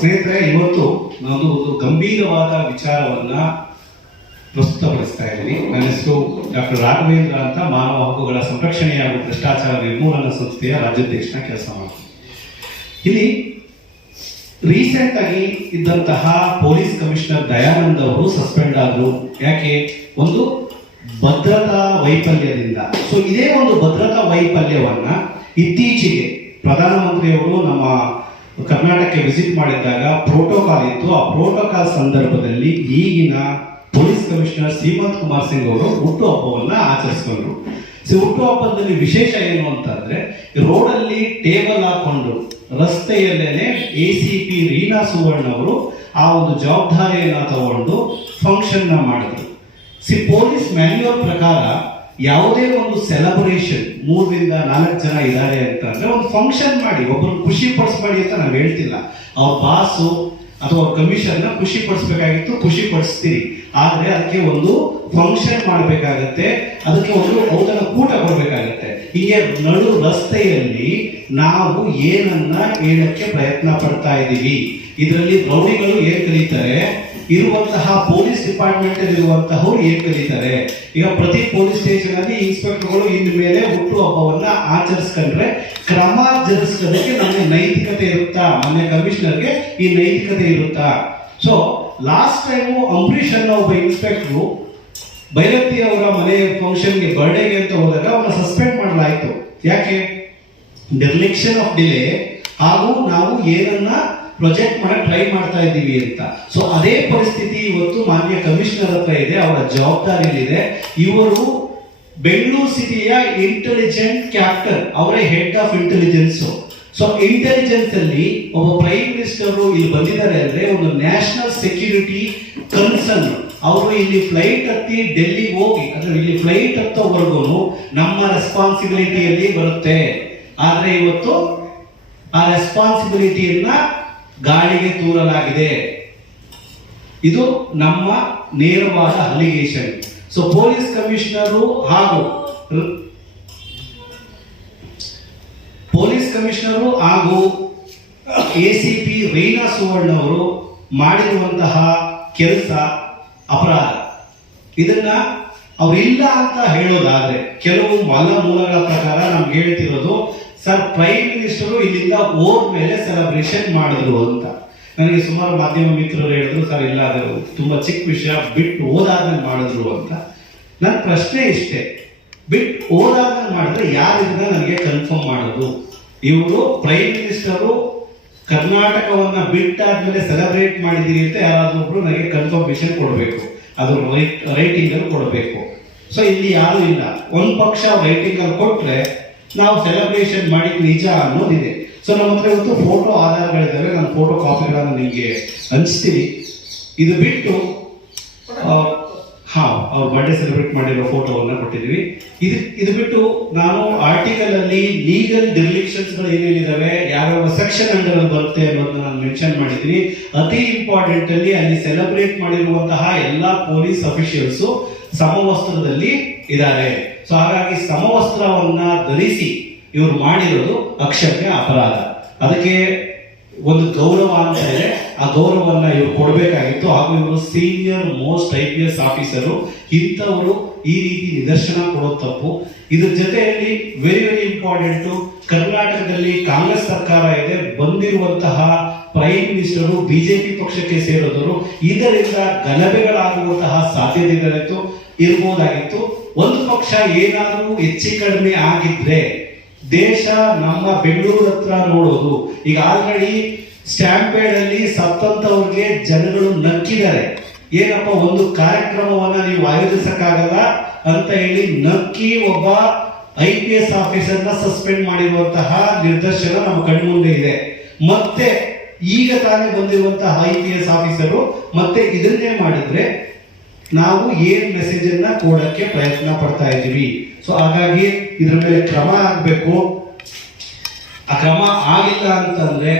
ಸ್ನೇಹಿತರೆ, ಇವತ್ತು ನಾನು ಒಂದು ಗಂಭೀರವಾದ ವಿಚಾರವನ್ನ ಪ್ರಸ್ತುತಪಡಿಸ್ತಾ ಇದ್ದೀನಿ. ನನ್ನ ಹೆಸರು ಡಾಕ್ಟರ್ ರಾಘವೇಂದ್ರ ಅಂತ ಮಾನವ ಹಕ್ಕುಗಳ ಸಂರಕ್ಷಣೆ ಹಾಗೂ ಭ್ರಷ್ಟಾಚಾರ ನಿರ್ಮೂಲನಾ ಸಂಸ್ಥೆಯ ರಾಜ್ಯಾಧ್ಯಕ್ಷನ ಕೆಲಸ ಮಾಡ್ತೀನಿ. ಇಲ್ಲಿ ರೀಸೆಂಟ್ ಆಗಿ ಇದ್ದಂತಹ ಪೊಲೀಸ್ ಕಮಿಷನರ್ ದಯಾನಂದ್ ಅವರು ಸಸ್ಪೆಂಡ್ ಆದರು. ಯಾಕೆ? ಒಂದು ಭದ್ರತಾ ವೈಫಲ್ಯದಿಂದ. ಸೊ ಇದೇ ಒಂದು ಭದ್ರತಾ ವೈಫಲ್ಯವನ್ನ ಇತ್ತೀಚೆಗೆ ಪ್ರಧಾನಮಂತ್ರಿಯವರು ನಮ್ಮ ಕರ್ನಾಟಕಕ್ಕೆ ವಿಸಿಟ್ ಮಾಡಿದ್ದಾಗ ಪ್ರೋಟೋಕಾಲ್ ಇತ್ತು. ಆ ಪ್ರೋಟೋಕಾಲ್ ಸಂದರ್ಭದಲ್ಲಿ ಈಗಿನ ಪೊಲೀಸ್ ಕಮಿಷನರ್ ಶ್ರೀಮಂತ್ ಕುಮಾರ್ ಸಿಂಗ್ ಅವರು ಹುಟ್ಟುಹಬ್ಬವನ್ನ ಆಚರಿಸ್ಕೊಂಡ್ರು. ಸೊ ಹುಟ್ಟುಹಬ್ಬದಲ್ಲಿ ವಿಶೇಷ ಏನು ಅಂತಂದ್ರೆ ರೋಡಲ್ಲಿ ಟೇಬಲ್ ಹಾಕೊಂಡು ರಸ್ತೆಯಲ್ಲೇನೆ A C P Reena Suvarna ಅವರು ಆ ಒಂದು ಜವಾಬ್ದಾರಿಯನ್ನ ತಗೊಂಡು ಫಂಕ್ಷನ್ನ ಮಾಡಿದ್ರು. ಸಿ ಪೊಲೀಸ್ ಮ್ಯಾನ್ಯುವಲ್ ಪ್ರಕಾರ ಯಾವುದೇ ಒಂದು ಸೆಲೆಬ್ರೇಷನ್ ಮೂರರಿಂದ ನಾಲ್ಕು ಜನ ಇದ್ದಾರೆ ಅಂತ ಅಂತಂದ್ರೆ ಒಂದು ಫಂಕ್ಷನ್ ಮಾಡಿ ಒಬ್ಬರು ಖುಷಿ ಪಡಿಸ್ಬೇಡಿ ಅಂತ ನಾವು ಹೇಳ್ತಿಲ್ಲ. ಅವ್ರ ಬಾಸು ಅಥವಾ ಅವ್ರ ಕಮಿಷನ್ ಖುಷಿ ಪಡಿಸ್ಬೇಕಾಗಿತ್ತು, ಖುಷಿ ಪಡಿಸ್ತೀರಿ. ಆದ್ರೆ ಅದಕ್ಕೆ ಒಂದು ಫಂಕ್ಷನ್ ಮಾಡಬೇಕಾಗತ್ತೆ, ಅದಕ್ಕೆ ಒಂದು ಔತಣ ಕೂಟ ಕೊಡಬೇಕಾಗತ್ತೆ. ಹೀಗೆ ನಡು ರಸ್ತೆಯಲ್ಲಿ ನಾವು ಏನನ್ನ ಹೇಳಕ್ಕೆ ಪ್ರಯತ್ನ ಪಡ್ತಾ ಇದ್ದೀವಿ ಇದರಲ್ಲಿ ರೌಡಿಗಳು ಏನ್ ಕಲಿತಾರೆ ಇರುವಂತಹ ಪೊಲೀಸ್ ಡಿಪಾರ್ಟ್ಮೆಂಟ್ ಇರುವಂತಹವ್ರು ಏನ್ ಕಲಿತಾರೆ ಈಗ ಪ್ರತಿ ಪೊಲೀಸ್ ಸ್ಟೇಷನ್ ಅಲ್ಲಿ ಇನ್ಸ್ಪೆಕ್ಟರ್ಗಳು ಇನ್ ಮೇಲೆ ಹುಟ್ಟು ಹಬ್ಬವನ್ನ ಆಚರಿಸ್ಕೊಂಡ್ರೆ ಕ್ರಮ ಜರುಗಿಸೋದಕ್ಕೆ ನಮಗೆ ನೈತಿಕತೆ ಇರುತ್ತಾ? ಮೊನ್ನೆ ಕಮಿಷನರ್ಗೆ ಈ ನೈತಿಕತೆ ಇರುತ್ತಾ? ಸೊ ಲಾಸ್ಟ್ ಟೈಮು ಅಂಬರೀಷ್ ಅನ್ನೋ ಒಬ್ಬ ಇನ್ಸ್ಪೆಕ್ಟ್ರು ಭೈರತಿ ಅವರ ಮನೆ ಫಂಕ್ಷನ್ಗೆ ಬರ್ಡೇಗೆ ಅಂತ ಹೋದಾಗ ಅವನ್ನ ಸಸ್ಪೆಂಡ್ ಮಾಡಲಾಯಿತು. ಯಾಕೆ? ನಿರ್ಲೆಕ್ಷನ್ ಆಫ್ ಡಿಲೇ ಹಾಗೂ ನಾವು ಏನನ್ನ ಪ್ರೊಜೆಕ್ಟ್ ಮಾಡಕ್ಕೆ ಟ್ರೈ ಮಾಡ್ತಾ ಇದ್ದೀವಿ ಅಂತ. ಸೊ ಅದೇ ಪರಿಸ್ಥಿತಿ ಇವತ್ತು ಮಾನ್ಯ ಕಮಿಷನರ್ ಹತ್ರ ಇದೆ, ಅವರ ಜವಾಬ್ದಾರಿಯಲ್ಲಿದೆ. ಇವರು ಬೆಂಗಳೂರು ಸಿಟಿಯ ಇಂಟೆಲಿಜೆಂಟ್ ಕ್ಯಾಪ್ಟನ್ ಅವರೇ head of intelligence so intelligence ಅಲ್ಲಿ ಒಬ್ಬ ಪ್ರೈಮ್ ಮಿನಿಸ್ಟರ್ ಇಲ್ಲಿ ಬಂದಿದ್ದಾರೆ ಅಂದ್ರೆ ಒಂದು ನ್ಯಾಷನಲ್ ಸೆಕ್ಯೂರಿಟಿ ಕನ್ಸರ್ನ್ ಅವರು ಇಲ್ಲಿ ಫ್ಲೈಟ್ ಹತ್ತಿ ಡೆಲ್ಲಿಗೆ ಹೋಗಿ, ಅಂದ್ರೆ ಇಲ್ಲಿ ಫ್ಲೈಟ್ ಹತ್ತೋವರೆಗೂ ನಮ್ಮ ರೆಸ್ಪಾನ್ಸಿಬಿಲಿಟಿಯಲ್ಲಿ ಬರುತ್ತೆ. ಆದ್ರೆ ಇವತ್ತು ಆ ರೆಸ್ಪಾನ್ಸಿಬಿಲಿಟಿಯನ್ನ ಗಾಳಿಗೆ ತೂರಲಾಗಿದೆ. ಇದು ನಮ್ಮ ನೇರವಾದ ಅಲಿಗೇಷನ್. ಸೊ ಪೊಲೀಸ್ ಕಮಿಷನರು ಹಾಗೂ ಪೊಲೀಸ್ ಕಮಿಷನರು ಹಾಗೂ ಎಸಿಪಿ ರೈನಾ ಸುವರ್ಣ ಅವರು ಮಾಡಿರುವಂತಹ ಕೆಲಸ ಅಪರಾಧ. ಇದನ್ನ ಅವರಿಲ್ಲ ಅಂತ ಹೇಳೋದಾದ್ರೆ, ಕೆಲವು ಮಲ ಮೂಲಗಳ ಪ್ರಕಾರ ನಮ್ಗೆ ಹೇಳ್ತಿರೋದು ಸರ್ ಪ್ರೈಮ್ ಮಿನಿಸ್ಟರು ಇಲ್ಲಿಂದ ಹೋದ್ಮೇಲೆ ಸೆಲೆಬ್ರೇಷನ್ ಮಾಡಿದ್ರು ಅಂತ. ನನಗೆ ಸುಮಾರು ಮಾಧ್ಯಮ ಮಿತ್ರರು ಹೇಳಿದ್ರು, ಸರ್, ಇಲ್ಲ, ಅದು ತುಂಬಾ ಚಿಕ್ಕ ವಿಷಯ, ಬಿಟ್ಟು ಹೋದಾದ್ಮೇಲೆ ಮಾಡಿದ್ರು ಅಂತ. ನನ್ನ ಪ್ರಶ್ನೆ ಇಷ್ಟೇ, ಬಿಟ್ಟು ಹೋದಾದ್ಮೇಲೆ ಮಾಡಿದ್ರೆ ಯಾರಿಂದ ನನಗೆ ಕನ್ಫರ್ಮ್ ಮಾಡೋದು? ಇವರು ಪ್ರೈಮ್ ಮಿನಿಸ್ಟರು ಕರ್ನಾಟಕವನ್ನ ಬಿಟ್ಟಾದ್ಮೇಲೆ ಸೆಲೆಬ್ರೇಟ್ ಮಾಡಿದೀರಿ ಅಂತ ಯಾರಾದ್ರೂ ಒಬ್ರು ನನಗೆ ಕನ್ಫರ್ಮೇಶನ್ ಕೊಡಬೇಕು. ಅದು ರೈಟ್ ರೈಟಿಂಗ್ ಅಲ್ಲಿ ಕೊಡಬೇಕು. ಸೊ ಇಲ್ಲಿ ಯಾರು ಇಲ್ಲ. ಒಂದು ಪಕ್ಷ ರೈಟಿಂಗ್ ಅಲ್ಲಿ ಕೊಟ್ರೆ ನಾವು ಸೆಲೆಬ್ರೇಷನ್ ಮಾಡಿ ನಿಜ ಅನ್ನೋದಿದೆ. ಸೊ ನಮ್ಮ ಹತ್ರ ಇವತ್ತು ಫೋಟೋ ಆಧಾರಗಳಿದ್ದಾವೆ ನಾನು ಫೋಟೋ ಕಾಪಿಗಳನ್ನು ನಿಮಗೆ ಹಂಚ್ತೀನಿ. ಇದು ಬಿಟ್ಟು ಹಾ ಅವ್ರ ಬರ್ಡೇ ಸೆಲೆಬ್ರೇಟ್ ಮಾಡಿರೋ ಫೋಟೋವನ್ನು ಕೊಟ್ಟಿದ್ದೀವಿ. ಇದು ಇದು ಬಿಟ್ಟು ನಾನು ಆರ್ಟಿಕಲ್ ಅಲ್ಲಿ ಲೀಗಲ್ ಡಿರಿಲಿಕ್ಷನ್ಸ್ಗಳು ಏನೇನಿದಾವೆ ಯಾವ್ಯಾವ ಸೆಕ್ಷನ್ ಅಂಡರ್ ಬರುತ್ತೆ ಅನ್ನೋದನ್ನ ನಾನು ಮೆನ್ಷನ್ ಮಾಡಿದ್ದೀನಿ. ಅತಿ ಇಂಪಾರ್ಟೆಂಟ್ ಅಲ್ಲಿ ಅಲ್ಲಿ ಸೆಲೆಬ್ರೇಟ್ ಮಾಡಿರುವಂತಹ ಎಲ್ಲಾ ಪೊಲೀಸ್ ಅಫಿಷಿಯಲ್ಸ್ ಸಮವಸ್ತ್ರದಲ್ಲಿ ಇದ್ದಾರೆ. ಸೊ ಹಾಗಾಗಿ ಸಮವಸ್ತ್ರವನ್ನ ಧರಿಸಿ ಇವರು ಮಾಡಿರೋದು ಅಕ್ಷಮ್ಯ ಅಪರಾಧ. ಅದಕ್ಕೆ ಒಂದು ಗೌರವ ಅಂತ ಇದೆ. ಆ ಗೌರವವನ್ನ ಇವರು ಕೊಡಬೇಕಾಗಿತ್ತು. ಹಾಗೂ ಇವರು senior most I P S officer ಇಂಥವರು ಈ ರೀತಿ ನಿದರ್ಶನ ಕೊಡೋ ತಪ್ಪು. ಇದ್ರ ಜೊತೆಯಲ್ಲಿ ವೆರಿ ವೆರಿ ಇಂಪಾರ್ಟೆಂಟ್ ಕರ್ನಾಟಕದಲ್ಲಿ ಕಾಂಗ್ರೆಸ್ ಸರ್ಕಾರ ಇದೆ, ಬಂದಿರುವಂತಹ ಪ್ರೈಮ್ ಮಿನಿಸ್ಟರು ಬಿಜೆಪಿ ಪಕ್ಷಕ್ಕೆ ಸೇರಿದವರು. ಇದರಿಂದ ಗಲಭೆಗಳಾಗುವಂತಹ ಸಾಧ್ಯತೆಗಳಿತ್ತು, ಇರ್ಬೋದಾಗಿತ್ತು. ಒಂದು ಪಕ್ಷ ಏನಾದರೂ ಹೆಚ್ಚು ಕಡಿಮೆ ಆಗಿದ್ರೆ ದೇಶ ನಮ್ಮ ಬೆಂಗಳೂರು ಹತ್ರ ನೋಡೋದು. ಈಗ ಆಲ್ರೆಡಿ ಸ್ಟ್ಯಾಂಪೇಡ್ ಅಲ್ಲಿ ಸತ್ತಂತವ್ರಿಗೆ ಜನಗಳು ನಕ್ಕಿದ್ದಾರೆ. ಏನಪ್ಪ, ಒಂದು ಕಾರ್ಯಕ್ರಮವನ್ನ ನೀವು ಆಯೋಜಿಸಕ್ಕಾಗಲ್ಲ ಅಂತ ಹೇಳಿ ನಕ್ಕಿ ಒಬ್ಬ ಐ ಪಿ ಎಸ್ ಆಫೀಸರ್ನ ಸಸ್ಪೆಂಡ್ ಮಾಡಿರುವಂತಹ ನಿರ್ದರ್ಶನ ನಮ್ಮ ಕಣ್ಮುಂದೆ ಇದೆ. ಮತ್ತೆ ಈಗ ತಾನೇ ಬಂದಿರುವಂತಹ ಐ ಪಿ ಎಸ್ ಆಫೀಸರು ಮತ್ತೆ ಇದನ್ನೇ ಮಾಡಿದ್ರೆ ನಾವು ಏನ್ ಮೆಸೇಜ್ ಅನ್ನ ಕೊಡಕ್ಕೆ ಪ್ರಯತ್ನ ಪಡ್ತಾ ಇದ್ದೀವಿ. ಸೊ ಹಾಗಾಗಿ ಇದ್ರ ಮೇಲೆ ಕ್ರಮ ಆಗ್ಬೇಕು. ಆ ಕ್ರಮ ಆಗಿಲ್ಲ ಅಂತಂದ್ರೆ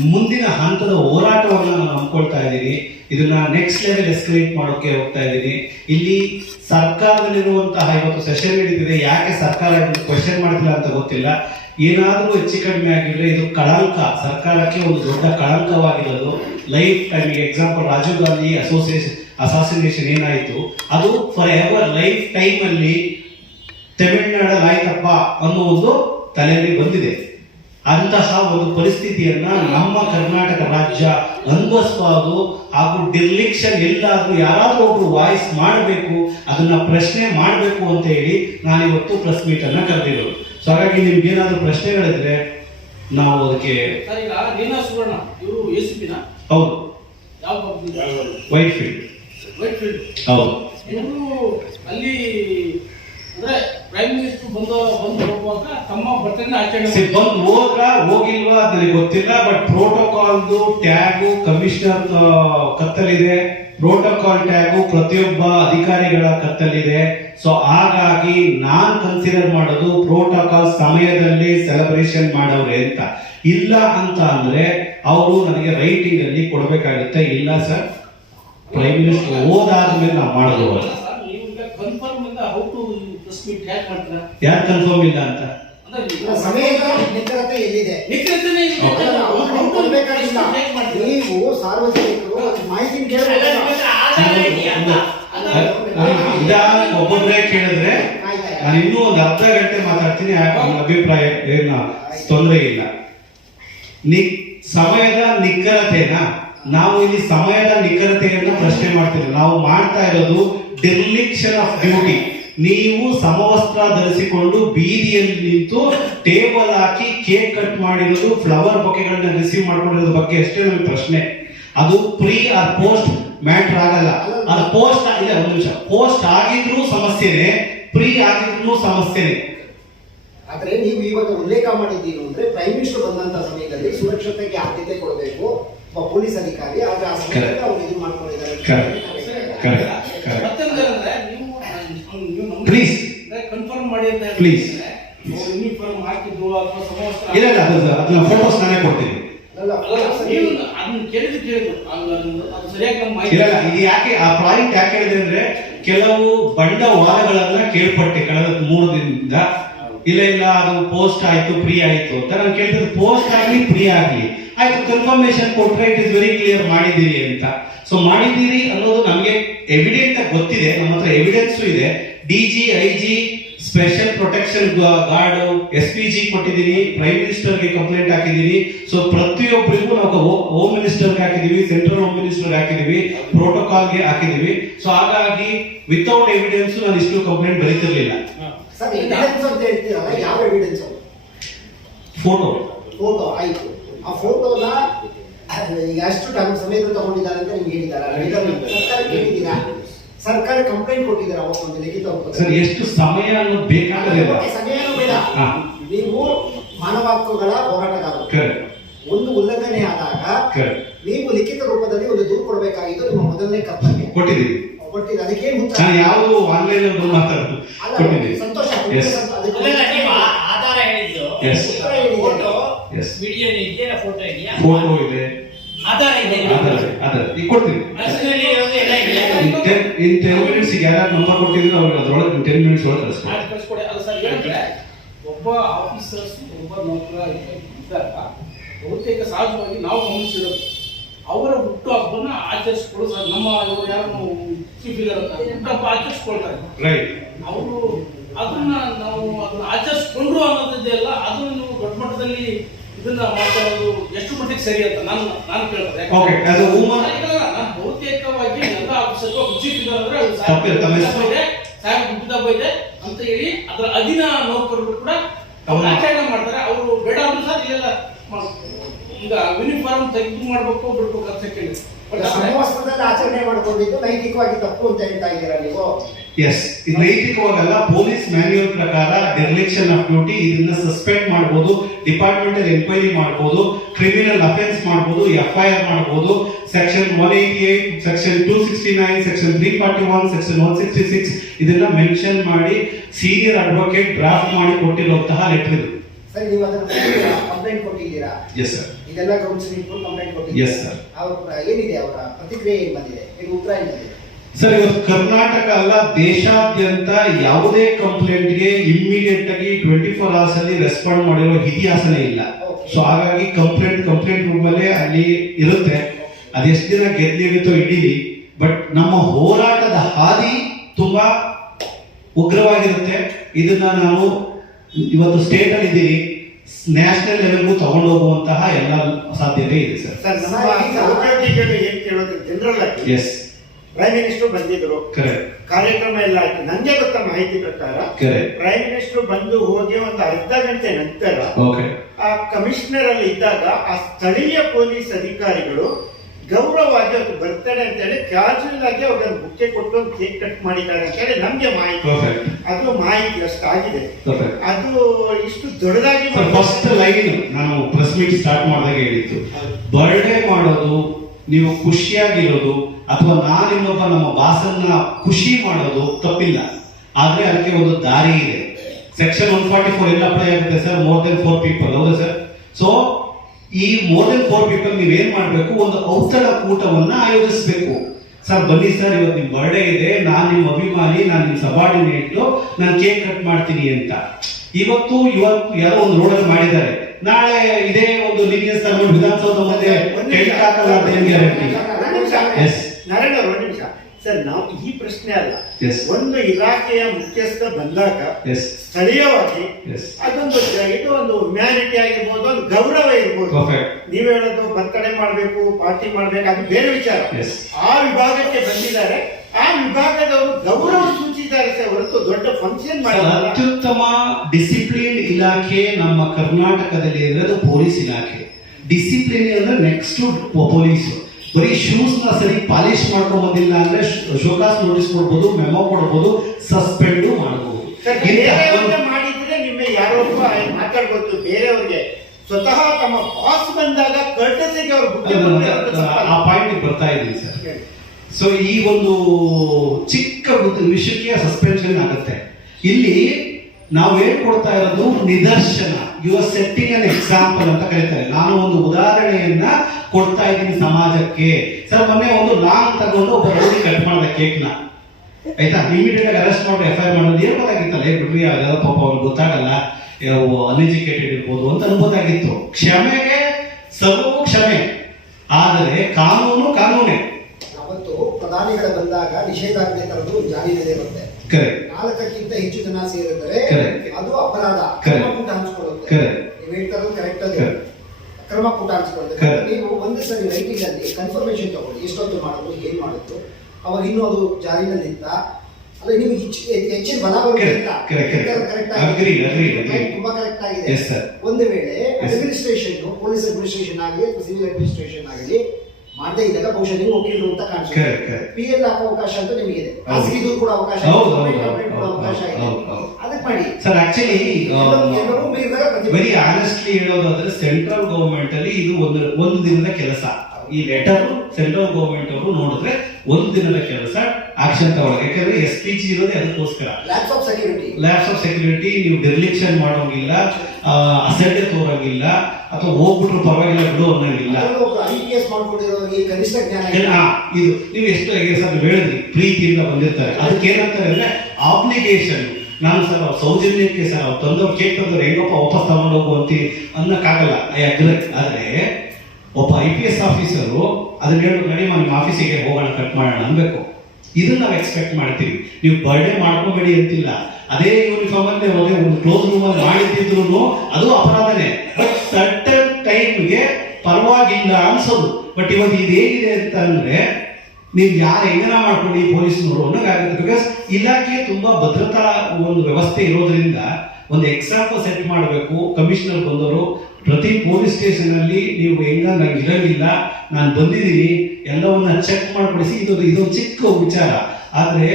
ಮುಂದಿನ ಹಂತದ ಹೋರಾಟವನ್ನು ನಾನು ಹಮ್ಮಿಕೊಳ್ತಾ ಇದ್ದೀನಿ. ಇದನ್ನ ನೆಕ್ಸ್ಟ್ ಲೆವೆಲ್ ಎಸ್ಕಲೇಟ್ ಮಾಡೋಕೆ ಹೋಗ್ತಾ ಇದ್ದೀನಿ. ಇಲ್ಲಿ ಸರ್ಕಾರದಲ್ಲಿರುವಂತಹ ಇವತ್ತು ಸೆಷನ್ ನಡೀತಿದೆ ಯಾಕೆ ಸರ್ಕಾರ ಕ್ವಶನ್ ಮಾಡ್ತಿಲ್ಲ ಅಂತ ಗೊತ್ತಿಲ್ಲ. ಏನಾದರೂ ಹೆಚ್ಚು ಕಡಿಮೆ ಆಗಿದ್ರೆ ಇದು ಕಳಂಕ. ಸರ್ಕಾರಕ್ಕೆ ಒಂದು ದೊಡ್ಡ ಕಳಂಕವಾಗಿರೋದು. ಲೈಫ್ ಟೈಮ್ಗೆ example Rajiv Gandhi association assassination ಏನಾಯಿತು? ಅದು ಫಾರ್ ಎವರ್ ಲೈಫ್ ಟೈಮ್ ಅಲ್ಲಿ ತಮಿಳ್ನಾಡಲ್ಲಿ ಆಯ್ತಪ್ಪ ಅನ್ನೋ ಒಂದು ತಲೆಯಲ್ಲಿ ಬಂದಿದೆ. ಅಂತಹ ಒಂದು ಪರಿಸ್ಥಿತಿಯನ್ನ ನಮ್ಮ ಕರ್ನಾಟಕ ರಾಜ್ಯ ಅನುಭವಿಸಬಾರ್ದು ಹಾಗೂ ಡಿರ್ಲಿಕ್ಷನ್ ಎಲ್ಲಾದ್ರೂ ಯಾರಾದ್ರೂ ಒಬ್ರು ವಾಯ್ಸ್ ಮಾಡಬೇಕು ಅದನ್ನ ಪ್ರಶ್ನೆ ಮಾಡಬೇಕು ಅಂತ ಹೇಳಿ ನಾನಿವತ್ತು ಪ್ರೆಸ್ ಮೀಟ್ ಅನ್ನ ಕರೆದಿರೋದು. ಸೊ ಹಾಗಾಗಿ ನಿಮ್ಗೆ ಏನಾದ್ರು ಪ್ರಶ್ನೆಗಳಿದ್ರೆ ನಾವು ಅದಕ್ಕೆ ನೀನಾ ಹೌದು. ಯಾವ ವೈಟ್ ಫೀಲ್ಡ್ ವೈಟ್ ಫೀಲ್ಡ್ ಹೌದು ಅಲ್ಲಿ ಅಂದ್ರೆ ಪ್ರೈಮ್ ಮಿನಿಸ್ಟರ್ ಬಂದು ಬಂದು ಹೋಗುವಾಗ ತಮ್ಮ ಬರ್ತಡೇ ಆಚರಣೆ ಬಂದು ಹೋದ್ರ ಹೋಗಿಲ್ವಾ ಅದು ನನಗೆ ಗೊತ್ತಿಲ್ಲ ಬಟ್ ಪ್ರೋಟೋಕಾಲ್ದು ಟ್ಯಾಗು ಕಮಿಷನರ್ ಕತ್ತಲಿದೆ. ಪ್ರೋಟೋಕಾಲ್ ಟ್ಯಾಗು ಪ್ರತಿಯೊಬ್ಬ ಅಧಿಕಾರಿಗಳ ಕತ್ತಲಿದೆ. ಸೊ ಹಾಗಾಗಿ ನಾನ್ ಕನ್ಸಿಡರ್ ಮಾಡೋದು ಪ್ರೋಟೋಕಾಲ್ ಸಮಯದಲ್ಲಿ ಸೆಲೆಬ್ರೇಷನ್ ಮಾಡವ್ರೆ ಅಂತ. ಇಲ್ಲ ಅಂತ ಅಂದ್ರೆ ಅವರು ನನಗೆ ರೈಟಿಂಗ್ ಅಲ್ಲಿ ಕೊಡಬೇಕಾಗುತ್ತೆ. ಇಲ್ಲ ಸರ್ ಪ್ರೈಮ್ ಮಿನಿಸ್ಟರ್ ಹೋದಾದ್ಮೇಲೆ ನಾವು ಮಾಡೋದು ಅಲ್ಲ ಸರ್ ನೀವು ಈಗ ಕನ್ಫರ್ಮ್ ಇಂದ ಹೌ ಟು ಹ್ಯಾಕ್ ಮಾಡ್ತೀರಾ? ಯಾರು ಕನ್ಫರ್ಮ್ ಇಲ್ಲ ಅಂತ? ಅಂದ್ರೆ ಸಮಯದ ನಿಖರತೆ ಎಲ್ಲಿದೆ? ನಿಖರತೆನೇ ಇಲ್ಲ. ಅವ್ರು? ನೀವು ಸಾರ್ವಜನಿಕರು ಮಾಹಿತಿ ನಿಧಾನಕ್ಕೆ ಒಬ್ಬೊಬ್ಬರೇ ಕೇಳಿದ್ರೆ ನಾನು ಇನ್ನೂ ಒಂದು ಅರ್ಧ ಗಂಟೆ ಮಾತಾಡ್ತೀನಿ ಆ- ನನ್ನ ಅಭಿಪ್ರಾಯ ಏನೋ ತೊಂದರೆ ಇಲ್ಲ. ನಿ ಸಮಯದ ನಿಖರತೆನ? ನಾವು ಇಲ್ಲಿ ಸಮಯದ ನಿಖರತೆಯನ್ನ ಪ್ರಶ್ನೆ ಮಾಡ್ತೀವಿ ನಾವು ಮಾಡ್ತಾ ಇರೋದು ಡಿರ್ಲಿಕ್ಷನ್ ಆಫ್ ಡ್ಯೂಟಿ ನೀವು ಸಮವಸ್ತ್ರ ಧರಿಸಿಕೊಂಡು ಬೀದಿಯಲ್ಲಿ ನಿಂತು ಟೇಬಲ್ ಹಾಕಿ ಕೇಕ್ ಕಟ್ ಮಾಡಿರೋದು ಫ್ಲವರ್ ಬೊಕೆಗಳನ್ನ ರಿಸೀವ್ ಮಾಡ್ಕೊಂಡಿರೋದ್ರ ಬಗ್ಗೆ ಅಷ್ಟೇ ನಮಗೆ ಪ್ರಶ್ನೆ. ಅದು ಪ್ರೀ ಆರ್ ಪೋಸ್ಟ್ ಮ್ಯಾಟರ್ ಆಗಲ್ಲ. ಅದು ಪೋಸ್ಟ್ ಇಲ್ಲ ಒಂದು ನಿಮಿಷ. ಪೋಸ್ಟ್ ಆಗಿದ್ರೂ ಸಮಸ್ಯೆನೆ ಪ್ರೀ ಆಗಿದ್ರೂ ಸಮಸ್ಯೆನೆ. ಆದ್ರೆ ನೀವು ಇವಾಗ ಉಲ್ಲೇಖ ಮಾಡಿದ್ದೀರಿ ಅಂದ್ರೆ ಪ್ರೈಮ್ ಮಿನಿಸ್ಟರ್ ಬಂದಂತ ಸಮಯದಲ್ಲಿ ಸುರಕ್ಷತೆಗೆ ಆದ್ಯತೆ ಕೊಡಬೇಕು ಒಬ್ಬ ಪೊಲೀಸ್ ಅಧಿಕಾರಿ ಆದ್ರೆ ಆ ಸಮಯದಲ್ಲಿ. ಅವ್ರು ಇದು ಮಾಡ್ಕೊಂಡಿದ್ದಾರೆ Correct. Correct. Correct. ಮತ್ತೊಂದು ಏನಂದ್ರೆ ನೀವು ನೀವು ನಮ್ಗೆ Please. ಕನ್ಫರ್ಮ್ ಮಾಡಿ ಅಂತ ಪ್ಲೀಸ್ ಯೂನಿಫಾರ್ಮ್ ಹಾಕಿದ್ದು ಅಥವಾ ಸಮವಸ್ತ್ರ ಇಲ್ಲ ಇಲ್ಲ ಅದು ಅದನ್ನ ಫೋಟೋಸ್ ನಾನೇ ಕೊಡ್ತೀನಿ. ಯಾಕೆ ಆ ಪಾಯಿಂಟ್ ಯಾಕೆ ಹೇಳಿದೆ ಅಂದ್ರೆ ಕೆಲವು ಬಂಡವಾಳಗಳನ್ನ ಕೇಳ್ಪಟ್ಟೆ ಕಳೆದ ಮೂರು ದಿನದಿಂದ. ಇಲ್ಲ ಇಲ್ಲ ಅದು ಪೋಸ್ಟ್ ಆಯ್ತು ಫ್ರೀ ಆಯ್ತು ಅಂತ ನಾನು ಕೇಳಿದ್ರೆ ಪೋಸ್ಟ್ ಆಗಲಿ ಫ್ರೀ ಆಗಲಿ. ಆಯ್ತು ಕನ್ಫರ್ಮೇಶನ್ ಕೊಟ್ರೆ ಇಟ್ ಇಸ್ ವೆರಿ ಕ್ಲಿಯರ್ ಮಾಡಿದ್ದೀರಿ ಅಂತ. ಸೊ ಮಾಡಿದ್ದೀರಿ ಅನ್ನೋದು ನಮಗೆ ಎವಿಡೆಂಟ್ ಗೊತ್ತಿದೆ ನಮ್ಮ ಹತ್ರ ಎವಿಡೆನ್ಸು ಇದೆ. D IG I G special protection guard S P G ಕೊಟ್ಟಿದ್ದೀನಿ ಪ್ರೈಮ್ ಮಿನಿಸ್ಟರ್ಗೆ ಕಂಪ್ಲೇಂಟ್ ಹಾಕಿದ್ದೀನಿ. ಸೊ ಪ್ರತಿಯೊಬ್ಬರಿಗೂ ನಾವು ಹೋಮ್ ಮಿನಿಸ್ಟರ್ಗೆ ಹಾಕಿದೀವಿ ಸೆಂಟ್ರಲ್ ಹೋಮ್ ಮಿನಿಸ್ಟರ್ ಹಾಕಿದೀವಿ ಪ್ರೋಟೋಕಾಲ್ಗೆ ಹಾಕಿದೀವಿ. ಸೊ ಹಾಗಾಗಿ ವಿತೌಟ್ ಎವಿಡೆನ್ಸ್ ನಾನು ಇಷ್ಟು ಕಂಪ್ಲೇಂಟ್ ಬರೀತಿರ್ಲಿಲ್ಲ. ಸರ್ ಎವಿಡೆನ್ಸ್ ಅಂತ ಹೇಳ್ತೀರಲ್ಲ ಯಾವ ಎವಿಡೆನ್ಸ್ ಫೋಟೋ ಫೋಟೋ ಆಯ್ತು. ಆ ಫೋಟೋನ ಈಗ ಅಷ್ಟು ಟೈಮ್ ಸಮಯದಲ್ಲಿ ತಗೊಂಡಿದ್ದಾರೆ ಅಂತ ನಿಮ್ಗೆ ಹೇಳಿದ್ದಾರೆ. ಸರ್ಕಾರ ಕೇಳಿದ್ದೀರಾ? ಸರ್ಕಾರ ಕಂಪ್ಲೇಂಟ್ ಕೊಟ್ಟಿದ್ದಾರೆ ಅವತ್ತು ಒಂದು ಲಿಖಿತ ರೂಪದಲ್ಲಿ? ಸರ್ ಎಷ್ಟು ಸಮಯ ಅನ್ನೋದು ಅದಕ್ಕೆ ಸಮಯನೂ ಬೇಡ. ನೀವು ಮಾನವ ಹಕ್ಕುಗಳ ಹೋರಾಟಗಾರರು ಒಂದು ಉಲ್ಲಂಘನೆ ಆದಾಗ ನೀವು ಲಿಖಿತ ರೂಪದಲ್ಲಿ ಒಂದು ದೂರು ಕೊಡಬೇಕಾಗಿದ್ದು ನಿಮ್ಮ ಮೊದಲನೇ ಕರ್ತವ್ಯ. ಕೊಟ್ಟಿದ್ದೀವಿ. ಕೊಟ್ಟಿದ್ದು ಅದಕ್ಕೆ ನಾನು ಯಾವುದು ಆನ್ಲೈನ್ ಅಲ್ಲಿ ಮಾತಾಡೋದು. ಕೊಟ್ಟಿದ್ದೀವಿ. ಸಂತೋಷ ಆಧಾರ ಹೇಳಿದ್ದು. ಫೋಟೋ. ವಿಡಿಯೋ ಇದೆಯಾ ಫೋಟೋ ಇದೆಯಾ? ಫೋಟೋ ಇದೆ. ಆಧಾರ ಇದೆ. ಆಧಾರ ಇದೆ ಈಗ ಕೊಡ್ತೀನಿ ಇನ್ ಟೆನ್ ಮಿನಿಟ್ಸ್ ಯಾರು ನಂಬರ್ ಕೊಟ್ಟಿದ್ರು ಅವ್ರಿಗೆ ಅದ್ರೊಳಗೆ ಟೆನ್ ಮಿನಿಟ್ಸ್ ಒಳಗೆ ಅಲ್ಲ ಸರ್ ಏನಂದ್ರೆ ಒಬ್ಬ ಆಫೀಸರ್ಸ್ ಒಬ್ಬ ನೌಕರ ಇದ್ದಾಗ ಬಹುತೇಕ ಸಹಜವಾಗಿ ನಾವು ಗಮನಿಸಿರೋದು ಅವರ ಹುಟ್ಟು ಹಬ್ಬನ ಆಚರಿಸ್ಕೊಳ್ಳೋ ಸರ್ ನಮ್ಮ ಇವರು ಯಾರು ಚೀಫ್ ಹುಟ್ಟುಹಬ್ಬ ಆಚರಿಸ್ಕೊಳ್ತಾರೆ. ರೈಟ್ ಅವರು ಅದನ್ನ ನಾವು ಅದನ್ನ ಆಚರಿಸ್ಕೊಂಡ್ರು ಅನ್ನೋದಿದೆಯಲ್ಲ ಅದನ್ನು ದೊಡ್ಡ ಮಟ್ಟದಲ್ಲಿ ಇದನ್ನ ಮಾತಾಡೋದು ಎಷ್ಟು ಮಟ್ಟಿಗೆ ಸರಿ ಅಂತ ನಾನು ನಾನು ಕೇಳ್ತೇನೆ. Okay, ಬಹುತೇಕವಾಗಿ ಎಲ್ಲ ಇದ್ದಾರೆ ಅಂದ್ರೆ? ಸಾಹೇಬ್ ಇದೆ ಹಬ್ಬ ಇದೆ ಅಂತ ಹೇಳಿ ಅದರ ಅಧೀನ ನೌಕರರು ಕೂಡ ಅವ್ರು. ಆಚರಣೆ ಮಾಡ್ತಾರೆ ಅವರು ಬೇಡ ಅಂದ್ರೆ ಸರ್ ಇಲ್ಲೆಲ್ಲ. ಈಗ ಯೂನಿಫಾರ್ಮ್ ತೆಗೆದು ಮಾಡ್ಬೇಕು ಬಿಡ್ಬೇಕು ಅಂತ ಕೇಳಿ ಸಮವಸ್ತ್ರದಲ್ಲಿ ಆಚರಣೆ ಮಾಡ್ಕೊಂಡಿದ್ದು ನೈತಿಕವಾಗಿ ತಪ್ಪು ಅಂತ ಹೇಳ್ತಾ ಇದ್ದೀರಾ ನೀವು? ಎಸ್ ಇದು ನೈತಿಕವಾಗಲ್ಲ ಪೊಲೀಸ್ ಮ್ಯಾನ್ಯುಯಲ್ ಪ್ರಕಾರ ಡೆರ್ಲಿಕ್ಷನ್ ಆಫ್ ಡ್ಯೂಟಿ ಇದನ್ನ ಸಸ್ಪೆಂಡ್ ಮಾಡಬಹುದು ಡಿಪಾರ್ಟ್ಮೆಂಟಲ್ ಎನ್ಕ್ವೈರಿ ಮಾಡಬಹುದು ಕ್ರಿಮಿನಲ್ ಅಫೆನ್ಸ್ ಮಾಡಬಹುದು ಎಫ್ ಐ ಆರ್ ಮಾಡಬಹುದು section one eighty eight section two sixty nine section three forty one section one sixty six ಇದನ್ನ ಮೆನ್ಷನ್ ಮಾಡಿ senior advocate draft ಮಾಡಿ ಕೊಟ್ಟಿರುವಂತಹ letter ಇದು. ಸರಿ ನೀವು ಅದನ್ನ ಕಂಪ್ಲೇಂಟ್ ಕೊಟ್ಟಿದ್ದೀರಾ? ಎಸ್ ಸರ್ ಇದೆಲ್ಲ ಕೌನ್ಸಿಲಿಂಗ್ ಕಂಪ್ಲೇಂಟ್ ಕೊಟ್ಟಿದ್ದೀರಾ? Sir. ಅವ್ರ ಏನಿದೆ ಅವರ ಪ್ರತಿಕ್ರಿಯೆ ಏನು ಬಂದಿದೆ? ಏನು ಉತ್ತರ ಏನ್ ಬಂದಿದೆ? ಸರ್ ಇವತ್ತು ಕರ್ನಾಟಕ ಅಲ್ಲ ದೇಶಾದ್ಯಂತ ಯಾವುದೇ ಕಂಪ್ಲೇಂಟ್ಗೆ ಇಮ್ಮಿಡಿಯೇಟ್ ಆಗಿ ಟ್ವೆಂಟಿ ಫೋರ್ ಅವರ್ಸ್ ಅಲ್ಲಿ ರೆಸ್ಪಾಂಡ್ ಮಾಡಿರೋ ಇತಿಹಾಸನೇ ಇಲ್ಲ. ಸೊ ಹಾಗಾಗಿ ಕಂಪ್ಲೇಂಟ್ ಕಂಪ್ಲೇಂಟ್ ರೂಮಲ್ಲೇ ಅಲ್ಲಿ ಇರುತ್ತೆ. ಅದೆಷ್ಟು ದಿನ ಗೆದ್ದಿರುತ್ತೋ ಇಡೀ ಹಿಡೀಲಿ. ಬಟ್ ನಮ್ಮ ಹೋರಾಟದ ಹಾದಿ ತುಂಬಾ ಉಗ್ರವಾಗಿರುತ್ತೆ. ಇದನ್ನ ನಾವು ಇವತ್ತು ಸ್ಟೇಟ್ ಅಲ್ಲಿ ಇದ್ದೀರಿ ನ್ಯಾಷನಲ್ ಲೆವೆಲ್ಗೂ ತಗೊಂಡು ಹೋಗುವಂತಹ ಎಲ್ಲ ಸಾಧ್ಯತೆ ಇದೆ ಸರ್ ಸರ್ ನಮ್ಮ ಸಹೋದ್ಯೋಗಿಗಳು ಏನ್ ಕೇಳೋದು? ಜನರಲ್ ಆಗಿ. ಎಸ್ ಪ್ರೈಮ್ ಮಿನಿಸ್ಟರ್ ಬಂದಿದ್ರು. ಕಾರ್ಯಕ್ರಮ ಎಲ್ಲ ಆಯ್ತು. ನಂಗೆ ಗೊತ್ತ ಮಾಹಿತಿ ಪ್ರಕಾರ? ಪ್ರೈಮ್ ಮಿನಿಸ್ಟರ್ ಬಂದು ಹೋಗಿ ಒಂದು ಅರ್ಧ ಗಂಟೆ ನಂತರ ಓಕೆ ಆ ಕಮಿಷನರ್ ಅಲ್ಲಿ ಇದ್ದಾಗ ಆ ಸ್ಥಳೀಯ ಪೊಲೀಸ್ ಅಧಿಕಾರಿಗಳು ಗೌರವವಾಗಿ ಅವ್ರು ಬರ್ತಾರೆ ಅಂತ ಹೇಳಿ ಕ್ಯಾಶುವಲ್ ಆಗಿ ಅವ್ರಿಗೆ ಬುಕ್ಕೆ ಕೊಟ್ಟು ಒಂದು ಕೇಕ್ ಕಟ್ ಮಾಡಿದ್ದಾರೆ ಅಂತ ಹೇಳಿ ನಮ್ಗೆ ಮಾಹಿತಿ ಅದು ಮಾಹಿತಿ ಅಷ್ಟು ಆಗಿದೆ ಅದು ಇಷ್ಟು ದೊಡ್ಡದಾಗಿ ಫಸ್ಟ್ ಲೈನ್ ನಾನು ಪ್ರೆಸ್ ಮೀಟ್ ಸ್ಟಾರ್ಟ್ ಮಾಡಿದಾಗ ಹೇಳಿತ್ತು ಬರ್ಡೇ ಮಾಡೋದು ನೀವು ಖುಷಿಯಾಗಿರೋದು ಅಥವಾ ನಾನಿನ್ನೊಬ್ಬ ನಮ್ಮ ಬಾಸನ್ನ ಖುಷಿ ಮಾಡೋದು ತಪ್ಪಿಲ್ಲ. ಆದ್ರೆ ಅದಕ್ಕೆ ಒಂದು ದಾರಿ ಇದೆ. ಸೆಕ್ಷನ್ ಒನ್ ಫಾರ್ಟಿ ಫೋರ್ ಎಲ್ಲ ಅಪ್ಲೈ ಆಗುತ್ತೆ sir more than four people ಹೌದಾ ಸರ್ ಸೊ ಈ ಮೋರ್ ದೆನ್ ಫೋರ್ ಪೀಪಲ್ ನೀವೇನ್ ಮಾಡಬೇಕು? ಒಂದು ಔತಣ ಕೂಟವನ್ನ ಆಯೋಜಿಸಬೇಕು. ಸರ್ ಬನ್ನಿ ಸರ್ ಇವತ್ತು ನಿಮ್ಮ ಬರ್ಡೇ ಇದೆ. ನಾನು ನಿಮ್ಮ ಅಭಿಮಾನಿ ನಾನು ನಿಮ್ಮ ಸಬಾರ್ಡಿನೇಟ್ ನಾನು ಕೇಕ್ ಕಟ್ ಮಾಡ್ತೀನಿ ಅಂತ. ಇವತ್ತು ಇವತ್ತು ಯಾರೋ ಒಂದು ರೋಡಲ್ಲಿ ಮಾಡಿದ್ದಾರೆ. ನಾಳೆ ಇದೇ ಒಂದು ಲೀನಿಯಸ್ ತಗೊಂಡು ವಿಧಾನಸೌಧ ಮಧ್ಯೆ ಟೆಂಟ್ ಗ್ಯಾರಂಟಿ ಎಸ್ ನರೇಂದ್ರ ಒಂದು ನಿಮಿಷ. ಸರ್ ನಾವು ಈ ಪ್ರಶ್ನೆ ಅಲ್ಲ. ಎಸ್ ಒಂದು ಇಲಾಖೆಯ ಮುಖ್ಯಸ್ಥ ಬಂದಾಗ ಸ್ಥಳೀಯವಾಗಿ ಅದೊಂದು ಇದು ಒಂದು ಹ್ಯುಮ್ಯಾನಿಟಿ ಆಗಿರ್ಬೋದು ಒಂದು ಗೌರವ ಇರ್ಬೋದು. ನೀವು ಹೇಳೋದು ಬರ್ತಡೇ ಮಾಡಬೇಕು ಪಾರ್ಟಿ ಮಾಡ್ಬೇಕು ಅದು ಬೇರೆ ವಿಚಾರ. ಆ ವಿಭಾಗಕ್ಕೆ ಬಂದಿದ್ದಾರೆ. ಆ ವಿಭಾಗದವರು ಗೌರವ ಸೂಚಿಸಿದ್ದಾರೆ ಸರ್ ಹೊರತು ದೊಡ್ಡ ಫಂಕ್ಷನ್ ಮಾಡಿದ್ದಾರೆ ಅತ್ಯುತ್ತಮ ಡಿಸಿಪ್ಲಿನ್ ಇಲಾಖೆ ನಮ್ಮ ಕರ್ನಾಟಕದಲ್ಲಿ ಇರೋದು ಪೊಲೀಸ್ ಇಲಾಖೆ. ಡಿಸಿಪ್ಲಿನ್ ಅಂದ್ರೆ ನೆಕ್ಸ್ಟ್ ಪೊಲೀಸ್ ಬರೀ ಶೂಸ್ನ ಸರಿ ಪಾಲಿಶ್ ಮಾಡ್ಕೊಂಡ್ ಬಂದಿಲ್ಲ ಅಂದ್ರೆ ಶೋಕಾಸ್ ನೋಟಿಸ್ ಕೊಡ್ಬೋದು ಮೆಮೊ ಕೊಡ್ಬೋದು ಸಸ್ಪೆಂಡ್ ಮಾಡಬಹುದು ಮಾಡಿದ್ರೆ ನಿಮ್ಮ ಯಾರೋ ಮಾತಾಡ್ಬೋದು. ಬೇರೆಯವ್ರಿಗೆ ಸ್ವತಃ ತಮ್ಮ ಬಾಸ್ ಬಂದಾಗ ಕರ್ಟಸಿಗೆ ಅವ್ರು ಆ ಪಾಯಿಂಟ್ ಬರ್ತಾ ಇದ್ದೀನಿ ಸರ್. ಸೊ ಈ ಒಂದು ಚಿಕ್ಕ ವಿಷಯಕ್ಕೆ ಸಸ್ಪೆನ್ಷನ್ ಆಗುತ್ತೆ. ಇಲ್ಲಿ ನಾವು ಹೇಳ್ಕೊಡ್ತಾ ಇರೋದು ನಿದರ್ಶನ. You are setting an example ಅಂತ ಕರೀತಾರೆ. ನಾನು ಒಂದು ಉದಾಹರಣೆಯನ್ನ ಕೊಡ್ತಾ ಇದ್ದೀನಿ ಸಮಾಜಕ್ಕೆ. ಸರ್, ಮೊನ್ನೆ ಒಂದು ಲಾಂಗ್ ತಗೊಂಡು ಒಬ್ಬ ರೌಡಿ ಕಟ್ ಮಾಡಿದ ಕೇಕ್ನ. ಆಯ್ತಾ? ಇಮಿಡಿಯೇಟ್ ಆಗಿ ಅರೆಸ್ಟ್ ಮಾಡಿ ಎಫ್ ಐ ಮಾಡೋದು ಏನ್ ಗೊತ್ತಾಗಿತ್ತಲ್ಲ? ಏ, ಬಿಡ್ರಿ ಅದೆಲ್ಲ ಪಾಪ ಅವ್ರಿಗೆ ಗೊತ್ತಾಗಲ್ಲ. ಅನ್ಎಜುಕೇಟೆಡ್ ಇರ್ಬೋದು ಅಂತ ಅನ್ಬೋದಾಗಿತ್ತು. ಕ್ಷಮೆಗೆ ಸರ್ವೂ ಕ್ಷಮೆ. ಆದರೆ ಕಾನೂನು ಕಾನೂನೇ. ಅವತ್ತು ಪ್ರಧಾನಿಗಳು ಬಂದಾಗ ನಿಷೇಧಾಜ್ಞೆ ಜಾರಿ ಇದೆ ಇರುತ್ತೆ. ಕರೆಕ್ಟ್ ನಾಲ್ಕಕ್ಕಿಂತ ಹೆಚ್ಚು ಜನ ಸೇರಿದರೆ ಅದು ಅಪರಾಧ. ಅಕ್ರಮ ಕೂಟ ಹಂಚಿಕೊಳ್ಳುತ್ತೆ. ನೀವು ಹೇಳ್ತಾ ಇರೋದು ಕರೆಕ್ಟ್ Correct. ಅಕ್ರಮ ಕೂಟ ಹಂಚ್ಕೊಳ್ಳುತ್ತೆ. ನೀವು ಒಂದು ಸರಿ ರೈಟಿಂಗ್ ಅಲ್ಲಿ ಕನ್ಫರ್ಮೇಶನ್ ತಗೊಳ್ಳಿ. ಎಷ್ಟೊತ್ತು ಮಾಡೋದು ಏನ್ ಮಾಡೋದು? ಅವಾಗ ಇನ್ನೂ ಅದು ಜಾರಿನಲ್ಲಿತ್ತ ಅಲ್ಲ ನೀವು ಹೆಚ್ಚು- ಹೆಚ್ಚಿನ ಬಲ Correct. Correct. Correct. Agree, agree, agree. ತುಂಬಾ ಕರೆಕ್ಟ್ ಆಗಿದೆ. ಒಂದು ವೇಳೆ ಅಡ್ಮಿನಿಸ್ಟ್ರೇಷನ್ ಪೊಲೀಸ್ ಅಡ್ಮಿನಿಸ್ಟ್ರೇಷನ್ ಆಗಲಿ ಸಿವಿಲ್ ಅಡ್ಮಿನಿಸ್ಟ್ರೇಷನ್ ಆಗಲಿ ಮಾಡದೇ ಇದ್ದಾಗ ಬಹುಶಃ ನೀವು ವಕೀಲರು ಅಂತ ಕಾಣಿಸುತ್ತೆ. ಪಿ ಎಲ್ ಹಾಕೋ ಅವಕಾಶ ಅಂತ ನಿಮಗೆ ಹೌದು. ಖಾಸಗಿದು ಕೂಡ ಅವಕಾಶ ಅವಕಾಶ ಇದೆ. ಅದಕ್ಕೆ ಮಾಡಿ ಸರ್ ಆಕ್ಚುಲಿ. ವೆರಿ ಆನೆಸ್ಟ್ಲಿ ಹೇಳೋದಾದ್ರೆ ಸೆಂಟ್ರಲ್ ಗೌರ್ಮೆಂಟ್ ಅಲ್ಲಿ ಇದು ಒಂದು ಒಂದು ದಿನದ ಕೆಲಸ ಈ ಲೆಟರ್ ಸೆಂಟ್ರಲ್ ಗೌರ್ಮೆಂಟ್ ಅವರು ನೋಡಿದ್ರೆ ಒಂದು ದಿನದ ಕೆಲಸ ಆಕ್ಷನ್ ತಗೊಳ್ಳಿ ಯಾಕಂದ್ರೆ ಎಸ್ ಪಿ ಜಿ ಇರೋದೇ ಅದಕ್ಕೋಸ್ಕರ. Lapse of security lapse of security ನೀವು ಡೆರ್ಲಿಕ್ಷನ್ ಮಾಡೋಂಗಿಲ್ಲ ಅಸಡ್ಡೆ ತೋರಂಗಿಲ್ಲ ಅಥವಾ ಹೋಗ್ಬಿಟ್ರು ಪರವಾಗಿಲ್ಲ ಬಿಡು ಅನ್ನೋಂಗಿಲ್ಲ. ಇದು. ನೀವು ಎಷ್ಟು ಸರ್ ಹೇಳಿದ್ರಿ ಪ್ರೀತಿಯಿಂದ ಬಂದಿರ್ತಾರೆ. ಅದಕ್ಕೆ ಏನಂತಾರೆ ಅಂದ್ರೆ ಆಬ್ಲಿಗೇಷನ್ ನಾನು ಸರ್ ಅವ್ರ ಸೌಜನ್ಯಕ್ಕೆ ಸರ್ ಅವ್ರು ತಂದವ್ರು ಕೇಕ್ ತಂದವ್ರು ಹೆಂಗಪ್ಪ ವಾಪಸ್ ತಗೊಂಡು ಹೋಗು ಅಂತೀವಿ ಅನ್ನಕ್ಕಾಗಲ್ಲ. ಐ ಅಗ್ರಿ ಆದ್ರೆ ಒಬ್ಬ ಐ ಪಿ ಎಸ್ ಆಫೀಸರು ಅದನ್ನ ಹೇಳಿ ನಡಿ ನಿಮ್ಮ ಆಫೀಸಿಗೆ ಹೋಗೋಣ ಕಟ್ ಮಾಡೋಣ ಅನ್ಬೇಕು. ಇದನ್ನ ನಾವು ಎಕ್ಸ್ಪೆಕ್ಟ್ ಮಾಡ್ತೀವಿ. ನೀವು ಬರ್ಡೇ ಮಾಡ್ಕೋಬೇಡಿ ಅಂತಿಲ್ಲ. ಅದೇ ಯೂನಿಫಾರ್ಮ್ ಅಲ್ಲಿ ಹೋಗಿ ಒಂದು ಕ್ಲೋಸ್ ರೂಮ್ ಅಲ್ಲಿ ಮಾಡಿದ್ರು ಅದು ಅಪರಾಧನೇ. ಬಟ್ ಸರ್ಟನ್ ಟೈಮ್ಗೆ ಪರವಾಗಿಲ್ಲ ಅನ್ಸೋದು. ಬಟ್ ಇವತ್ತು ಇದೇನಿದೆ ಅಂತ ಅಂದ್ರೆ, ನೀವು ಯಾರು ಹೆಂಗನ ಮಾಡ್ಕೊಳ್ಳಿ ಪೊಲೀಸ್ನವರು ಅನ್ನೋಕ್ಕಾಗುತ್ತೆ ಬಿಕಾಸ್ ಇಲಾಖೆ ತುಂಬಾ ಭದ್ರತಾ ಒಂದು ವ್ಯವಸ್ಥೆ ಇರೋದ್ರಿಂದ ಒಂದು ಎಕ್ಸಾಂಪಲ್ ಸೆಟ್ ಮಾಡಬೇಕು. ಕಮಿಷನರ್ ಬಂದವರು ಪ್ರತಿ ಪೊಲೀಸ್ ಸ್ಟೇಷನ್ ಅಲ್ಲಿ ನೀವು ಹೆಂಗ ನಂಗೆ ಇರಂಗಿಲ್ಲ ನಾನು ಬಂದಿದ್ದೀನಿ ಎಲ್ಲವನ್ನ ಚೆಕ್ ಮಾಡಿಬಿಡಿಸಿ ಇದು ಇದೊಂದು ಚಿಕ್ಕ ವಿಚಾರ. ಆದರೆ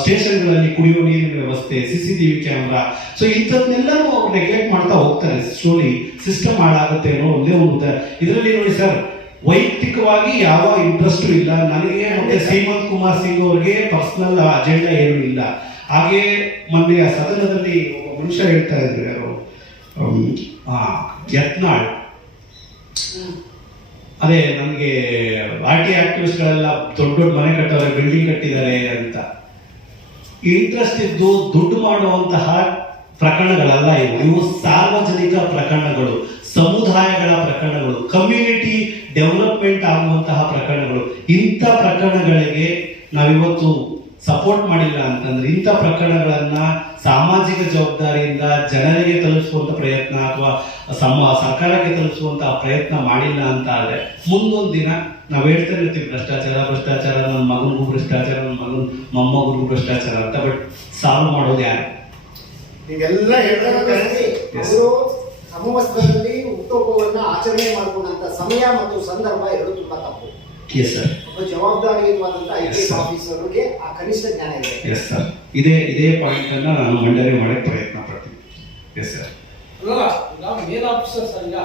ಸ್ಟೇಷನ್ಗಳಲ್ಲಿ ಕುಡಿಯೋ ನೀರಿನ ವ್ಯವಸ್ಥೆ C C T V camera so ಇಂಥದ್ನೆಲ್ಲನೂ ಅವ್ರು ನೆಗ್ಲೆಕ್ಟ್ ಮಾಡ್ತಾ ಹೋಗ್ತಾರೆ. ಸ್ಲೋಲಿ ಸಿಸ್ಟಮ್ ಹಾಳಾಗುತ್ತೆ ಅನ್ನೋ ಒಂದೇ ಒಂದು ಇದರಲ್ಲಿ ನೋಡಿ ಸರ್ ವೈಯಕ್ತಿಕವಾಗಿ ಯಾವ ಇಂಟ್ರೆಸ್ಟ್ ಇಲ್ಲ. ನನಗೆ ಮತ್ತೆ ಸೀಮಂತ್ ಕುಮಾರ್ ಸಿಂಗ್ ಅವರಿಗೆ ಪರ್ಸನಲ್ ಅಜೆಂಡಾ ಏನೂ ಇಲ್ಲ. ಹಾಗೆ ಮೊನ್ನೆ ಆ ಸದನದಲ್ಲಿ ಒಬ್ಬ ಮನುಷ್ಯ ಹೇಳ್ತಾ ಇದ್ರು ಯಾರು? ಯತ್ನಾಳ್. ಅದೇ ನನಗೆ ಆರ್ ಟಿ ಆಕ್ಟಿವಿಸ್ಟ್ಗಳೆಲ್ಲ ದೊಡ್ಡ ದೊಡ್ಡ ಮನೆ ಕಟ್ಟವ್ರೆ ಬಿಲ್ಡಿಂಗ್ ಕಟ್ಟಿದ್ದಾರೆ ಅಂತ. ಇಂಟ್ರೆಸ್ಟ್ ಇದ್ದು ದುಡ್ಡು ಮಾಡುವಂತಹ ಪ್ರಕರಣಗಳಲ್ಲ ಇವು. ಇವು ಸಾರ್ವಜನಿಕ ಪ್ರಕರಣಗಳು, ಸಮುದಾಯಗಳ ಪ್ರಕರಣಗಳು ಕಮ್ಯುನಿಟಿ ಡೆವಲಪ್ಮೆಂಟ್ ಆಗುವಂತಹ ಪ್ರಕರಣಗಳು. ಇಂಥ ಪ್ರಕರಣಗಳಿಗೆ ನಾವಿವತ್ತು ಸಪೋರ್ಟ್ ಮಾಡಿಲ್ಲ ಅಂತಂದ್ರೆ ಇಂಥ ಪ್ರಕರಣಗಳನ್ನ ಸಾಮಾಜಿಕ ಜವಾಬ್ದಾರಿಯಿಂದ ಜನರಿಗೆ ತಲುಪಿಸುವಂತ ಪ್ರಯತ್ನ ಅಥವಾ ಸಮ ಸರ್ಕಾರಕ್ಕೆ ತಲುಪಿಸುವಂತ ಪ್ರಯತ್ನ ಮಾಡಿಲ್ಲ ಅಂತ ಆದ್ರೆ ಮುಂದೊಂದು ದಿನ ನಾವು ಹೇಳ್ತಾ ಇರ್ತೀವಿ ಭ್ರಷ್ಟಾಚಾರ ಭ್ರಷ್ಟಾಚಾರ ನನ್ನ ಮಗನಿಗೂ ಭ್ರಷ್ಟಾಚಾರ ನನ್ನ ಮಗನ ಮೊಮ್ಮಗನಿಗೂ ಭ್ರಷ್ಟಾಚಾರ ಅಂತ ಬಟ್ ಸಾಲ್ವ್ ಮಾಡೋದು ಯಾರು. ಅವರು ಸಮವಸ್ತ್ರದಲ್ಲಿ ಹುಟ್ಟುಹಬ್ಬವನ್ನ ಆಚರಣೆ ಮಾಡಿಕೊಂಡಂತ ಸಮಯ ಮತ್ತು ಸಂದರ್ಭ ಎರಡು ತುಂಬಾ ತಪ್ಪು ಎಸ್ ಸರ್ ಒಬ್ಬ ಜವಾಬ್ದಾರಿಯುತವಾದಂತ ಐ ಪಿ ಎಸ್ ಆಫೀಸರ್ಗೆ ಆ ಕನಿಷ್ಠ ಜ್ಞಾನ ಇದೆ. ಎಸ್ ಸರ್ ಇದೇ ಇದೇ ಪಾಯಿಂಟ್ ಅನ್ನ ನಾನು ಮಂಡನೆ ಮಾಡಕ್ಕೆ ಪ್ರಯತ್ನ ಪಡ್ತೀನಿ. ಎಸ್ ಸರ್ ಅಲ್ಲ ನಾವು ಮೇಲ್ ಆಫೀಸರ್ಸ್ ಈಗ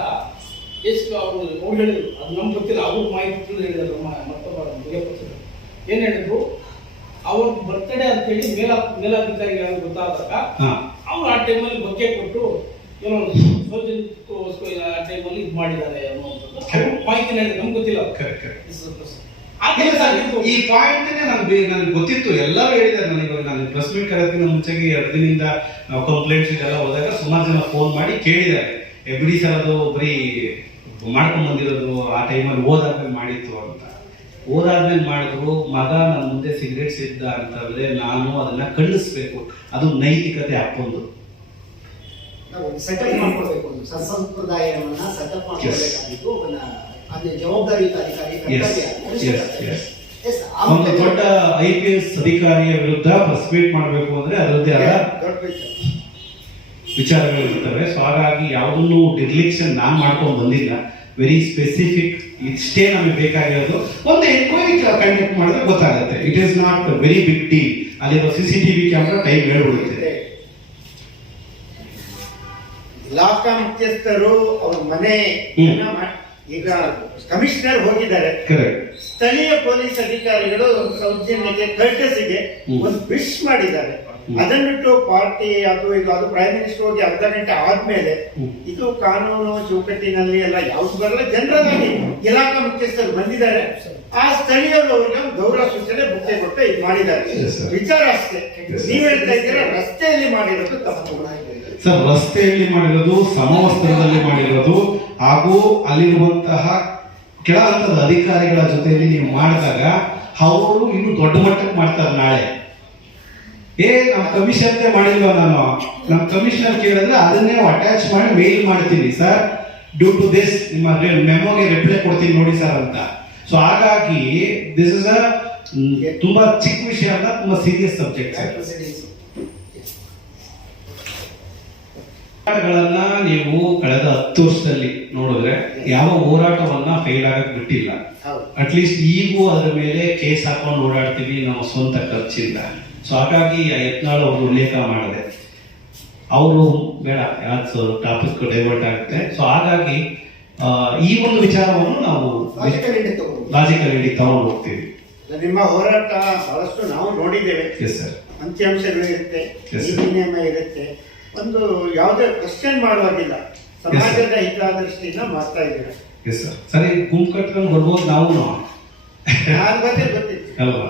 ಎಷ್ಟು ಅವರು ಅವ್ರು ಹೇಳಿದ್ರು. ಅದು ನಮ್ಗೆ ಗೊತ್ತಿಲ್ಲ. ಅವ್ರ ಮಾಹಿತಿ ತಿಳಿದು ಹೇಳಿದ್ರು. ನಮ್ಮ ಮತ್ತೊಬ್ಬ ಮುಗಿಯಪಟ್ಟರು ಏನು ಹೇಳಿದ್ರು? ಅವ್ರ ಅಂತ ಅಂತೇಳಿ ಮೇಲ ಮೇಲಾಧಿಕಾರಿಗಳಿಗೆ ಗೊತ್ತಾದಾಗ ಹಾ. ಅವ್ರು ಆ ಟೈಮಲ್ಲಿ ಬೊಕ್ಕೆ ಕೊಟ್ಟು ಏನೋ ಒಂದು ಆ ಟೈಮಲ್ಲಿ ಇದು ಮಾಡಿದ್ದಾರೆ. ಅನ್ನುವಂಥದ್ದು ನನಗೆ ನಮ್ಗೆ ಗೊತ್ತಿಲ್ಲ. ಕರೆಕ್ಟ್ ಕರೆಕ್ಟ್ ಈ ಪಾಯಿಂಟ್ ನನ್ಗೆ ನನಗೆ ಗೊತ್ತಿತ್ತು ಎಲ್ಲರೂ ಹೇಳಿದ್ದಾರೆ ನನಗೆ ನಾನು ಪ್ರೆಸ್ ಮೀಟ್ ಕರೆಯೋದಕ್ಕಿಂತ ಮುಂಚೆಗೆ ಎರಡು ದಿನದಿಂದ ನಾವು ಕಂಪ್ಲೇಂಟ್ಸ್ ಇದೆಲ್ಲ ಹೋದಾಗ ಸುಮಾರು ಜನ ಫೋನ್ ಮಾಡಿ ಕೇಳಿದ್ದಾರೆ. ಎಬ್ರಿ ಬಿಡಿ ಸರ್ ಅದು ಬರೀ ಮಾಡ್ಕೊಂಡ್ ಬಂದಿರೋದು ಆ ಟೈಮಲ್ಲಿ ಓದಾದ್ಮೇಲೆ ಮಾಡಿತ್ತು ಅಂತ. ಓದಾದ್ಮೇಲೆ ಮಾಡಿದ್ರು ಮಗ ನನ್ನ ಮುಂದೆ ಸಿಗರೇಟ್ ಸಿದ್ದ ಅಂತಂದ್ರೆ ನಾನು ಅದನ್ನ ಖಂಡಿಸ್ಬೇಕು. ಅದು ನೈತಿಕತೆ ಹಾಕೊಂಡು ನಾವು ಸೆಟಲ್ ಮಾಡ್ಕೊಳ್ಬೇಕು ಸತ್ಸಂಪ್ರದಾಯವನ್ನ ಸೆಟಪ್ ಮಾಡ್ಕೊಳ್ಬೇಕಾಗಿತ್ತು ಅಂದ್ರೆ ಜವಾಬ್ದಾರಿಯುತ ಅಧಿಕಾರಿ ಕರ್ತವ್ಯ ಒಂದು ದೊಡ್ಡ ಐ ಪಿ ಎಸ್ ಅಧಿಕಾರಿಯ ವಿರುದ್ಧ ಪ್ರಸ್ಪೀಟ್ ಮಾಡಬೇಕು ಅಂದ್ರೆ ಅದರದ್ದೇ ಆದ ವಿಚಾರಗಳು ಇರ್ತವೆ. ಸೊ ಹಾಗಾಗಿ ಯಾವುದನ್ನು ಡಿರ್ಲಿಕ್ಷನ್ ನಾನು ಮಾಡ್ಕೊಂಡು ಬಂದಿಲ್ಲ. ವೆರಿ ಸ್ಪೆಸಿಫಿಕ್ ಇಷ್ಟೇ ನಮಗೆ ಬೇಕಾಗಿರೋದು. ಒಂದು ಎನ್ಕ್ವೈರಿ ಕಂಡಕ್ಟ್ ಮಾಡಿದ್ರೆ ಗೊತ್ತಾಗುತ್ತೆ. It is not very big deal ಅಲ್ಲಿರೋ C C T V camera time ಹೇಳ್ಬಿಡುತ್ತೆ ಇಲಾಖಾ ಮುಖ್ಯಸ್ಥರು ಅವ್ರ ಮನೆ ಈಗ ಕಮಿಷನರ್ ಹೋಗಿದ್ದಾರೆ. ಸ್ಥಳೀಯ ಪೊಲೀಸ್ ಅಧಿಕಾರಿಗಳು ಸೌಜನ್ಯಕ್ಕೆ ಕರ್ಟಸಿಗೆ ಒಂದು ವಿಶ್ ಮಾಡಿದ್ದಾರೆ. ಅದನ್ನಿಟ್ಟು ಪಾರ್ಟಿ ಅದು ಈಗ ಅದು ಪ್ರೈಮ್ ಮಿನಿಸ್ಟರ್ ಹೋಗಿ ಅರ್ಧ ಗಂಟೆ ಆದ್ಮೇಲೆ ಇದು ಕಾನೂನು ಚೌಕಟ್ಟಿನಲ್ಲಿ ಎಲ್ಲ ಯಾವ್ದು ಬರಲ್ಲ. ಜನರಲ್ಲಿ ಇಲಾಖಾ ಮುಖ್ಯಸ್ಥರು ಬಂದಿದ್ದಾರೆ. ಆ ಸ್ಥಳೀಯರು ಅವ್ರಿಗೆ ಒಂದು ಗೌರವ ಸೂಚನೆ ಮುಖ್ಯ ಕೊಟ್ಟು ಇದು ಮಾಡಿದ್ದಾರೆ. ವಿಚಾರ ಅಷ್ಟೇ. ನೀವ್ ಹೇಳ್ತಾ ಇದ್ದೀರಾ ರಸ್ತೆಯಲ್ಲಿ ಮಾಡಿರೋದು ತಪ್ಪು. ಸರ್ ರಸ್ತೆಯಲ್ಲಿ ಮಾಡಿರೋದು ಸಮವಸ್ತ್ರದಲ್ಲಿ ಮಾಡಿರೋದು ಹಾಗೂ ಅಲ್ಲಿರುವಂತಹ ಕೆಳ ಹಂತದ ಅಧಿಕಾರಿಗಳ ಜೊತೆಯಲ್ಲಿ ನೀವು ಮಾಡಿದಾಗ ಅವರು ಇನ್ನು ದೊಡ್ಡ ಮಟ್ಟಕ್ಕೆ ಮಾಡ್ತಾರೆ ನಾಳೆ. ಏ ನಮ್ಮ ಕಮಿಷನ್ ಮಾಡಿಲ್ವ ನಾನು? ನಮ್ಮ ಕಮಿಷನರ್ ಕೇಳಿದ್ರೆ ಅದನ್ನೇ ಅಟ್ಯಾಚ್ ಮಾಡಿ ಮೇಲ್ ಮಾಡ್ತೀನಿ ಸರ್ ಡ್ಯೂ ಟು ದಿಸ್ ನಿಮ್ಮ ಮೆಮೊಗೆ ರಿಪ್ಲೈ ಕೊಡ್ತೀನಿ ನೋಡಿ ಸರ್ ಅಂತ. ಸೊ ಹಾಗಾಗಿ ದಿಸ್ ಇಸ್ ಅ ತುಂಬಾ ಚಿಕ್ಕ ವಿಷಯ ಅಂತ ತುಂಬಾ ಸೀರಿಯಸ್ ಸಬ್ಜೆಕ್ಟ್ ಸರ್ ಹೋರಾಟಗಳನ್ನ ನೀವು ಕಳೆದ ಹತ್ತು ವರ್ಷದಲ್ಲಿ ನೋಡಿದ್ರೆ ಯಾವ ಹೋರಾಟವನ್ನ ಫೇಲ್ ಆಗಕ್ ಬಿಟ್ಟಿಲ್ಲ. ಅಟ್ಲೀಸ್ಟ್ ಈಗೂ ಅದರ ಮೇಲೆ ಕೇಸ್ ಹಾಕೊಂಡು ಓಡಾಡ್ತೀವಿ ನಾವು ಸ್ವಂತ ಖರ್ಚಿಂದ. ಸೊ ಹಾಗಾಗಿ ಯತ್ನಾಳ್ ಅವರು ಉಲ್ಲೇಖ ಮಾಡಿದೆ. ಅವರು ಬೇಡ ಯಾವ್ದು ಟಾಪಿಕ್ ಡೈವರ್ಟ್ ಆಗುತ್ತೆ. ಸೊ ಹಾಗಾಗಿ ಈ ಒಂದು ವಿಚಾರವನ್ನು ನಾವು. ಲಾಜಿಕಲ್ ಇಡಿ ತಗೊಂಡು ಹೋಗ್ತೀವಿ. ನಿಮ್ಮ ಹೋರಾಟ ಬಹಳಷ್ಟು ನಾವು ನೋಡಿದ್ದೇವೆ. ಅಂಕಿಅಂಶಗಳು ಇರುತ್ತೆ. ಒಂದು ಯಾವುದೇ ಕ್ವಶನ್ ಮಾಡುವಾಗಿಲ್ಲ. ಸಮಾಜದ ಹಿತಾದೃಷ್ಟಿಯಿಂದ ಮಾಡ್ತಾ ಇದ್ದೀರಾ? ಎಸ್ ಸರ್ ಸರಿ ಗುಂಪು ಕಟ್ಕೊಂಡು ಬರ್ಬೋದು ನಾವು. ಯಾರ ಬಗ್ಗೆ ಗೊತ್ತಿತ್ತು. ಅಲ್ವಾ?